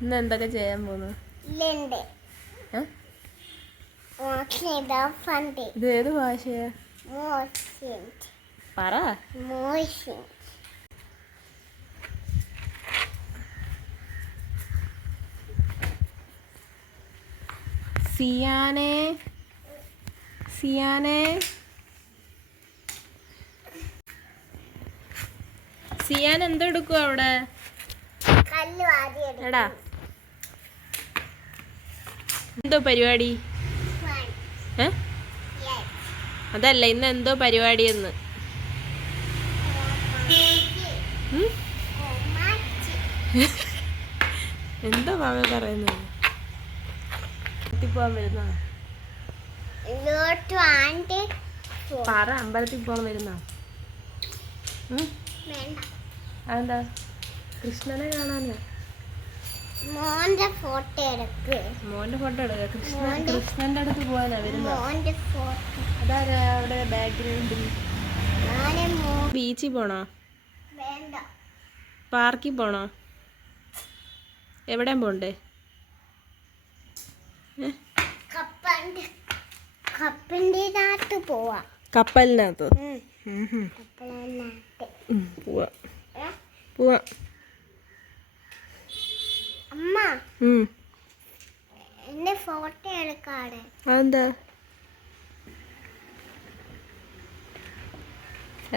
ഇന്ന് എന്തൊക്കെ ചെയ്യാൻ പോകുന്നു ഇത് ഏത് ഭാഷയാ? മോശിൻ പറ. മോശിൻ സിയാനെ. സിയാനെ. സിയാൻ എന്തെടുക്കും അവിടെ? എടാ. എന്തോ പരിപാടി? ഏ? അതല്ല ഇന്ന് എന്തോ പരിപാടി എന്ന് ഉം? എന്തോ മാമ പറയുന്നത്? വരുന്ന? വാണ്ട്. പറ അമ്പലത്തിൽ പോകാൻ വരുന്ന? അതെന്താ? കൃഷ്ണനെ കാണാനാ? മോന്റെ ഫോട്ടോ എടുക്ക്. മോന്റെ ഫോട്ടോ എടുക്ക. കൃഷ്ണ കൃഷ്ണന്റെ അടുത്ത് പോകാനാ വരുന്നത് മോന്റെ ഫോട്ടോ. അതാരാ അവിടെ ബാക്ക്ഗ്രൗണ്ടിൽ ബീച്ചിൽ പോണോ? പാർക്കിൽ പോണോ? എവിടെയും പോണ്ടേ? കപ്പലിനകത്ത് പോവാ. കപ്പലിനകത്ത്. കപ്പലിനകത്ത് ഉം, പോവാ ഏ? പോവാ അമ്മ ഉം. എന്റെ ഫോട്ടോ എടുക്കാടെ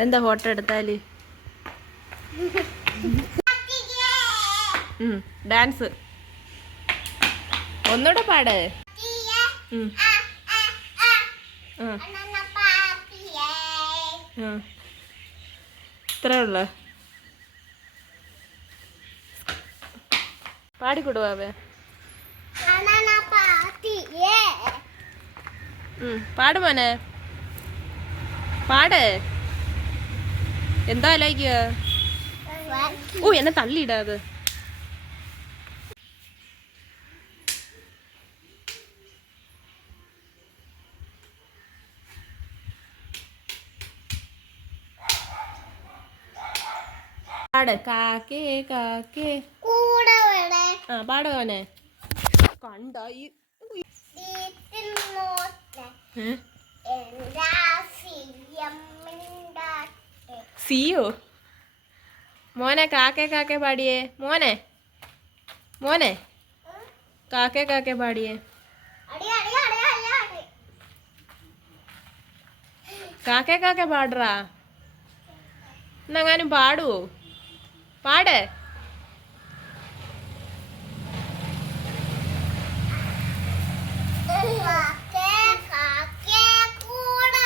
എന്താ ഫോട്ടോ എടുത്താൽ? ഡാൻസ്. ഒന്നുകൂടെ പാട്. ഇത്രേ ഉള്ളു. പാടിക്കൊടുവാവേ പാട് മോനെ. പാട്. എന്താ ആലോചിക്കുക? ഓ എന്നെ തള്ളിയിടാത് പാട്. കാക്കേ കാക്കേ. കൂടെ ആ പാട് മോനെ. കണ്ടായി സിയോ? മോനെ കാക്കേ കാക്കേ പാടിയേ. മോനെ മോനെ കാക്കേ കാക്കേ പാടിയേ. കാക്കേ കാക്കേ പാടറാ. എന്നെങ്ങാനും പാടുവോ? പാട് കാക്കേ കാക്കേ കൂടെ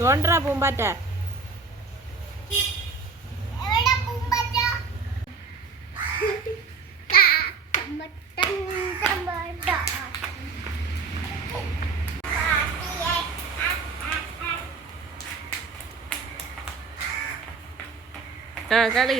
തോണ്ടറാ പൂമ്പാറ്റ. ആ കളി.